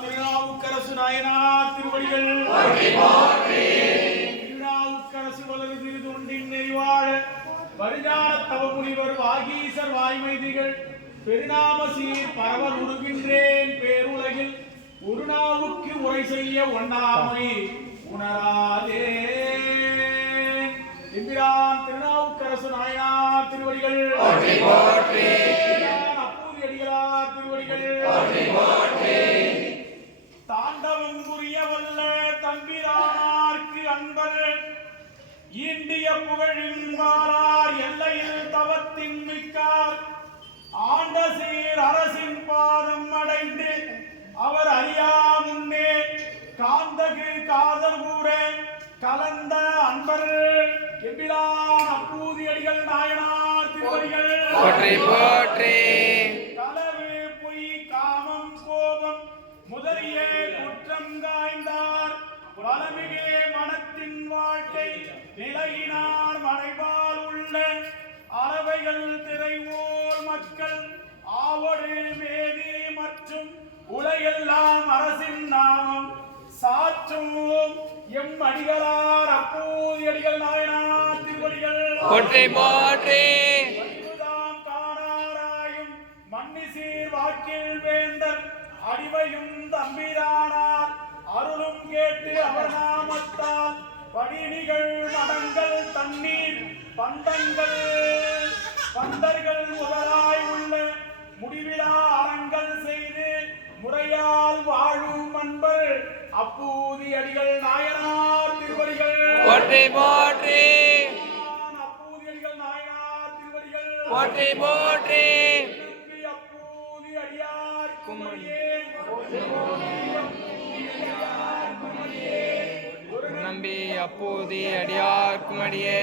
திருநாவுக்கரசு நாயனார் திருவடிகள் திருநாவுக்கரசு வலது திருதொண்டின் நெறிவாழ வருஞான தவமுனிவர் வாகீசர் வாய்மைதிகள் பெருநாம சீர் பரவல் உருகின்றேன் பேருலகில் ஒரு நாவுக்கு உரை செய்ய ஒண்ணாமை உணராதே. எம்பிரான் திருநாவுக்கரசு நாயனார் திருவடிகள் அப்பூதி அடிகளார் திருவடிகள் தாண்டவம் புரிய வல்ல தம்பிரானார்க்கு அன்பர் ஈண்டிய புகழின்பாரார் எல்லையில் தவத்தின் மிக்கார் ஆண்ட சீர் அரசின் பாதம் அடைந்து அவர் அறியா முன்னே காந்தகு காதல் கூற கலந்த அன்பர் எம்பிரான் அப்பூதி அடிகள் நாயனார் திருவடிகள் களவு பொய் காமம் கோபம் முதலிய குற்றம் காய்ந்தார் வளமிகே மனத்தின் வாழ்க்கை நிலையினார் மறைவால் உள்ள அளவைகள் திரைவோல் மக்கள் ஆவடு மேதி மற்றும் உலகெல்லாம் அரசின் நாமம் சாற்றுவோம் எம் அடிகளார் அப்பூதி அடிகள் நாயனார் திருவடிகள் காணாராயும் மன்னிசீர் வாக்கில் வேந்தர் அடிவையும் தம்பிரானார் அருளும் கேட்டு அவர் நாமத்தால் படிநிகள் மடங்கள் தண்ணீர் பந்தர்கள் முதலாய் உள்ள முடிவிலா அறங்கள் செய்து முறையால் வாழும் அன்பர் அப்பூதி அடிகள் நாயனார் திருவடிகள் அப்பூதி அடிகள் நாயனார் திருவடிகள் அப்பூதி அடியார் குமரியே நம்பி அப்பூதி அடியார் குமரியே